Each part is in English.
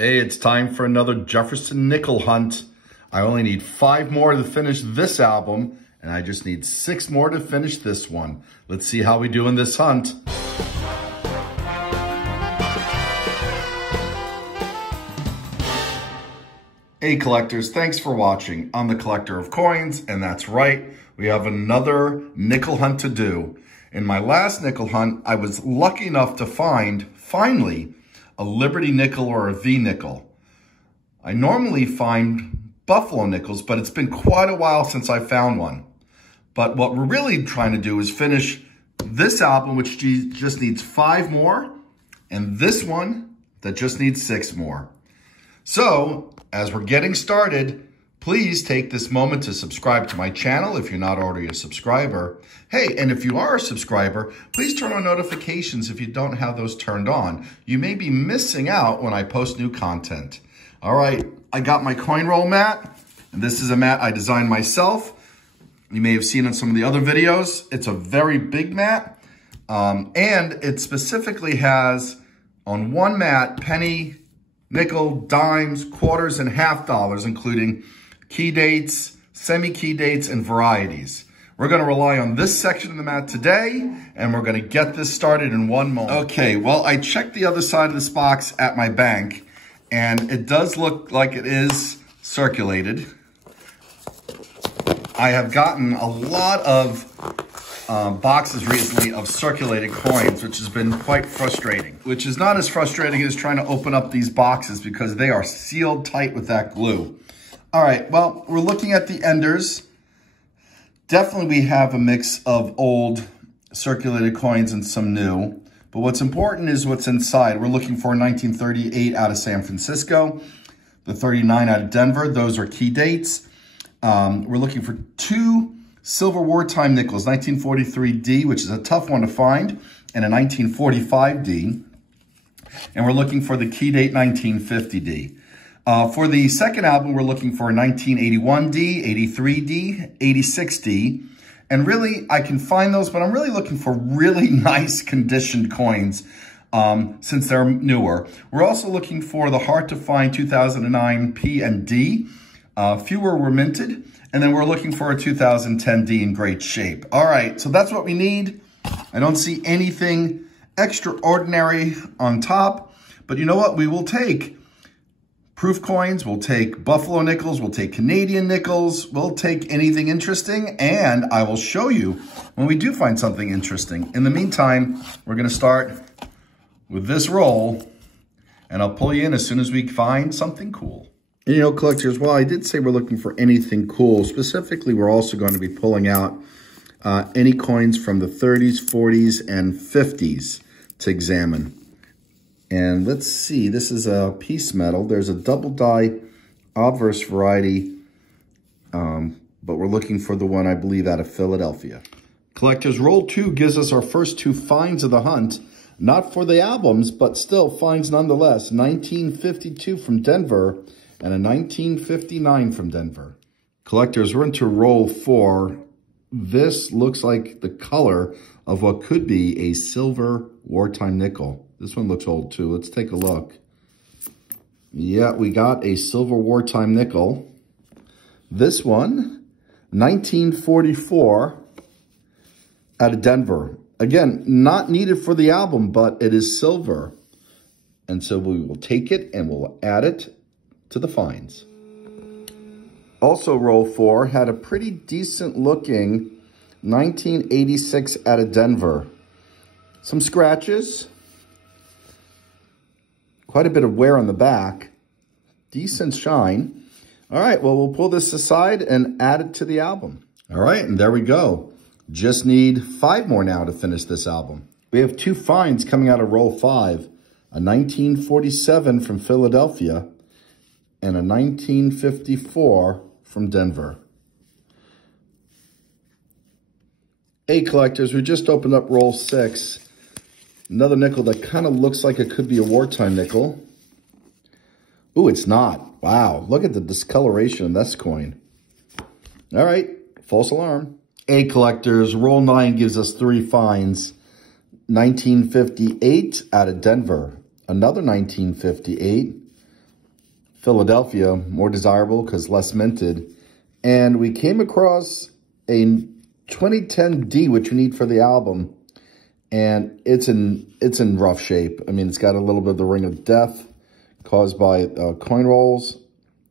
Hey, it's time for another Jefferson Nickel hunt. I only need 5 more to finish this album, and I just need 6 more to finish this one. Let's see how we do in this hunt. Hey collectors, thanks for watching. I'm the collector of coins, and that's right, we have another nickel hunt to do. In my last nickel hunt, I was lucky enough to find, finally, a Liberty nickel or a V nickel. I normally find buffalo nickels, but it's been quite a while since I found one. But what we're really trying to do is finish this album, which just needs 5 more, and this one that just needs 6 more. So, as we're getting started, please take this moment to subscribe to my channel if you're not already a subscriber. Hey, and if you are a subscriber, please turn on notifications if you don't have those turned on. You may be missing out when I post new content. All right, I got my coin roll mat, and this is a mat I designed myself. You may have seen in some of the other videos. It's a very big mat, and it specifically has on one mat penny, nickel, dimes, quarters, and half dollars, including key dates, semi-key dates, and varieties. We're gonna rely on this section of the mat today, and we're gonna get this started in one moment. Okay, well, I checked the other side of this box at my bank, and it does look like it is circulated. I have gotten a lot of boxes recently of circulated coins, which has been quite frustrating. Which is not as frustrating as trying to open up these boxes because they are sealed tight with that glue. All right, well, we're looking at the enders. Definitely we have a mix of old circulated coins and some new. But what's important is what's inside. We're looking for 1938 out of San Francisco, the 39 out of Denver. Those are key dates. We're looking for 2 silver wartime nickels, 1943D, which is a tough one to find, and a 1945D. And we're looking for the key date 1950D. For the second album, we're looking for 1981D, 83D, 86D. And really, I can find those, but I'm really looking for really nice conditioned coins since they're newer. We're also looking for the hard-to-find 2009 P and D. Fewer were minted. And then we're looking for a 2010D in great shape. All right, so that's what we need. I don't see anything extraordinary on top. But you know what? We will take proof coins, we'll take buffalo nickels, we'll take Canadian nickels, we'll take anything interesting, and I will show you when we do find something interesting. In the meantime, we're gonna start with this roll, and I'll pull you in as soon as we find something cool. And you know, collectors, while I did say we're looking for anything cool, specifically we're also going to be pulling out any coins from the 30s, 40s, and 50s to examine. And let's see, this is a piece metal. There's a double die obverse variety, but we're looking for the one, I believe, out of Philadelphia. Collectors, roll 2 gives us our first 2 finds of the hunt. Not for the albums, but still finds nonetheless. 1952 from Denver and a 1959 from Denver. Collectors, we're into roll 4. This looks like the color of what could be a silver wartime nickel. This one looks old too. Let's take a look. Yeah, we got a silver wartime nickel. This one, 1944 out of Denver. Again, not needed for the album, but it is silver. And so we will take it and we'll add it to the finds. Also, roll 4 had a pretty decent looking 1986 out of Denver. Some scratches. Quite a bit of wear on the back. Decent shine. All right, well, we'll pull this aside and add it to the album. All right, and there we go. Just need 5 more now to finish this album. We have 2 finds coming out of roll 5. A 1947 from Philadelphia and a 1954 from Denver. Hey collectors, we just opened up roll 6. Another nickel that kind of looks like it could be a wartime nickel. Ooh, it's not. Wow, look at the discoloration of this coin. All right, false alarm. Hey collectors, roll 9 gives us 3 finds. 1958 out of Denver. Another 1958. Philadelphia, more desirable because less minted. And we came across a 2010 D, which we need for the album. And it's in rough shape. I mean, it's got a little bit of the ring of death caused by coin rolls.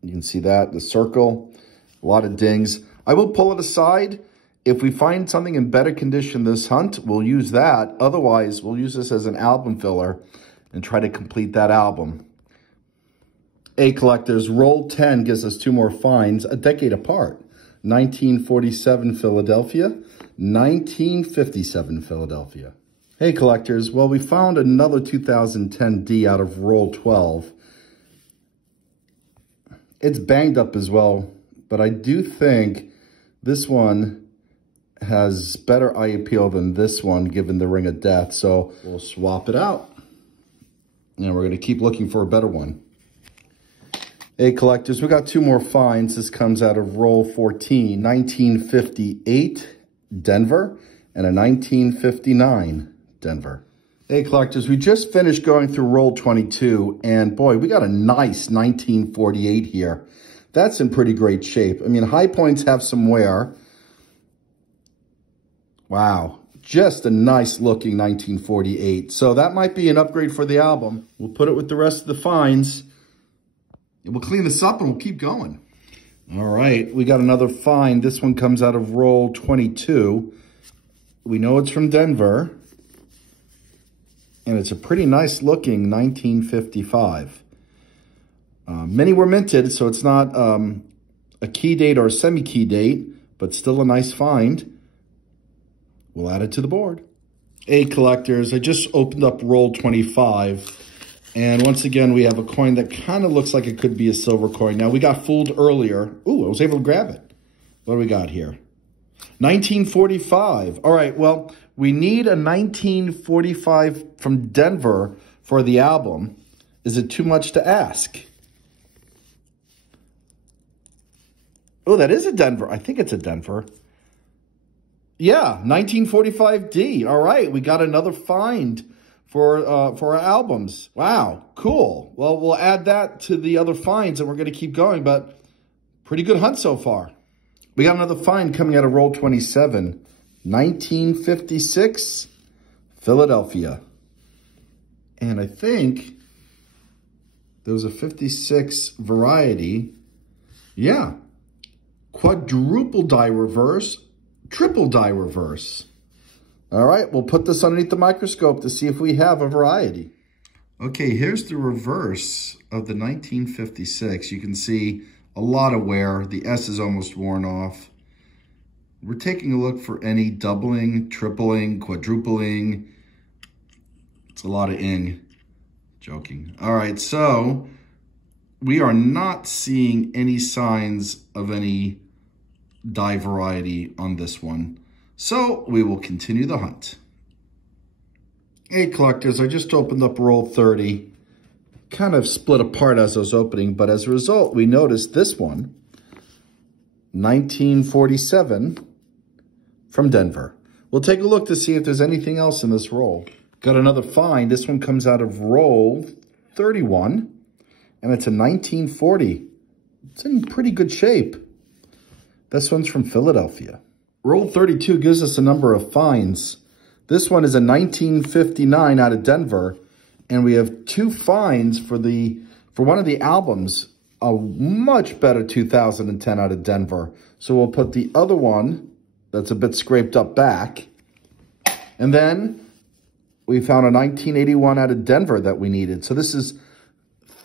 You can see that, the circle, a lot of dings. I will pull it aside. If we find something in better condition this hunt, we'll use that. Otherwise, we'll use this as an album filler and try to complete that album. Hey, collectors, roll 10 gives us 2 more finds, a decade apart. 1947 Philadelphia, 1957 Philadelphia. Hey, collectors, well, we found another 2010 D out of roll 12. It's banged up as well, but I do think this one has better eye appeal than this one, given the ring of death. So we'll swap it out, and we're going to keep looking for a better one. Hey, collectors, we got 2 more finds. This comes out of roll 14, 1958 Denver, and a 1959 Denver. Hey, collectors, we just finished going through roll 22, and boy, we got a nice 1948 here. That's in pretty great shape. I mean, high points have some wear. Wow, just a nice looking 1948. So that might be an upgrade for the album. We'll put it with the rest of the finds. We'll clean this up and we'll keep going. All right, we got another find. This one comes out of roll 22. We know it's from Denver. And it's a pretty nice looking 1955. Many were minted, so it's not a key date or a semi-key date, but still a nice find. We'll add it to the board. Hey, collectors, I just opened up roll 25. And once again, we have a coin that kind of looks like it could be a silver coin. Now, we got fooled earlier. Ooh, I was able to grab it. What do we got here? 1945. All right, well, we need a 1945 from Denver for the album. Is it too much to ask? Oh, that is a Denver. I think it's a Denver. Yeah, 1945 D. All right, we got another find for our albums. Wow, cool. Well, we'll add that to the other finds, and we're going to keep going, but pretty good hunt so far. We got another find coming out of roll 27, 1956, Philadelphia. And I think there was a 56 variety. Yeah, quadruple die reverse, triple die reverse. All right, we'll put this underneath the microscope to see if we have a variety. Okay, here's the reverse of the 1956. You can see a lot of wear. The S is almost worn off. We're taking a look for any doubling, tripling, quadrupling. It's a lot of ing. Joking. All right, so we are not seeing any signs of any die variety on this one. So we will continue the hunt. Hey, collectors, I just opened up roll 30. Kind of split apart as I was opening, but as a result, we noticed this one, 1947 from Denver. We'll take a look to see if there's anything else in this roll. Got another find. This one comes out of roll 31, and it's a 1940. It's in pretty good shape. This one's from Philadelphia. Roll 32 gives us a number of finds. This one is a 1959 out of Denver, and we have 2 finds for one of the albums, a much better 2010 out of Denver. So we'll put the other one that's a bit scraped up back. And then we found a 1981 out of Denver that we needed. So this is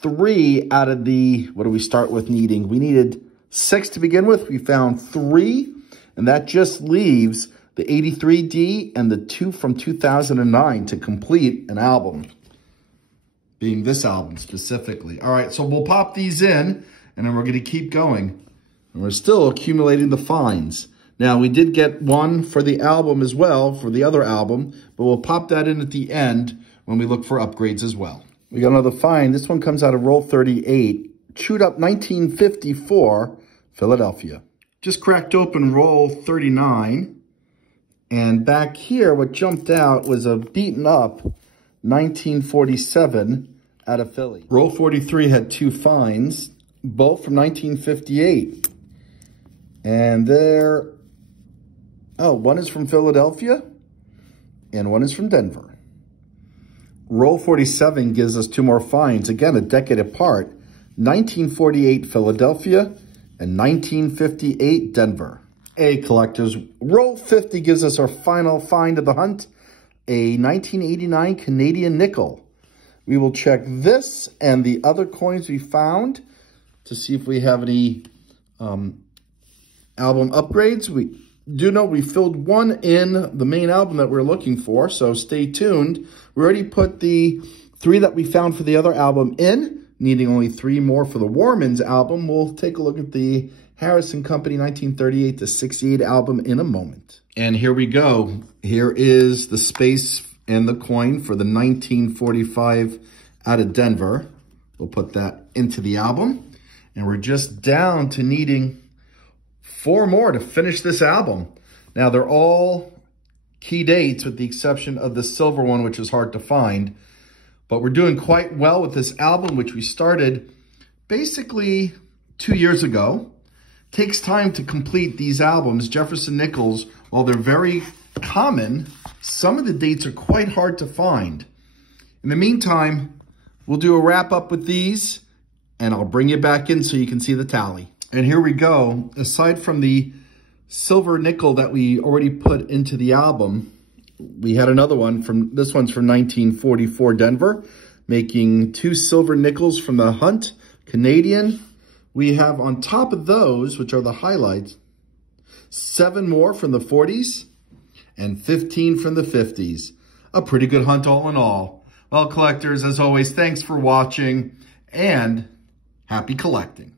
3 out of the, what do we start with needing? We needed 6 to begin with. We found 3. And that just leaves the 83D and the 2 from 2009 to complete an album, being this album specifically. All right, so we'll pop these in, and then we're going to keep going. And we're still accumulating the finds. Now, we did get one for the album as well, for the other album, but we'll pop that in at the end when we look for upgrades as well. We got another find. This one comes out of roll 38, chewed up 1954, Philadelphia. Just cracked open roll 39, and back here what jumped out was a beaten up 1947 out of Philly. Roll 43 had 2 finds, both from 1958. And one is from Philadelphia and one is from Denver. Roll 47 gives us two more finds, again, a decade apart, 1948 Philadelphia and 1958 Denver. Hey, collectors, roll 50 gives us our final find of the hunt, a 1989 Canadian nickel. We will check this and the other coins we found to see if we have any album upgrades. We do know we filled one in the main album that we're looking for, so stay tuned. We already put the 3 that we found for the other album in, needing only 3 more for the Warman's album. We'll take a look at the Harrison Company 1938 to 68 album in a moment. And here we go. Here is the space and the coin for the 1945 out of Denver. We'll put that into the album. And we're just down to needing 4 more to finish this album. Now, they're all key dates with the exception of the silver one, which is hard to find. But we're doing quite well with this album, which we started basically 2 years ago. Takes time to complete these albums. Jefferson Nickels, while they're very common, some of the dates are quite hard to find. In the meantime, we'll do a wrap up with these and I'll bring you back in so you can see the tally. And here we go. Aside from the silver nickel that we already put into the album, we had another one this one's from 1944 Denver, making 2 silver nickels from the hunt, Canadian. We have on top of those, which are the highlights, 7 more from the 40s and 15 from the 50s. A pretty good hunt all in all. Well, collectors, as always, thanks for watching and happy collecting.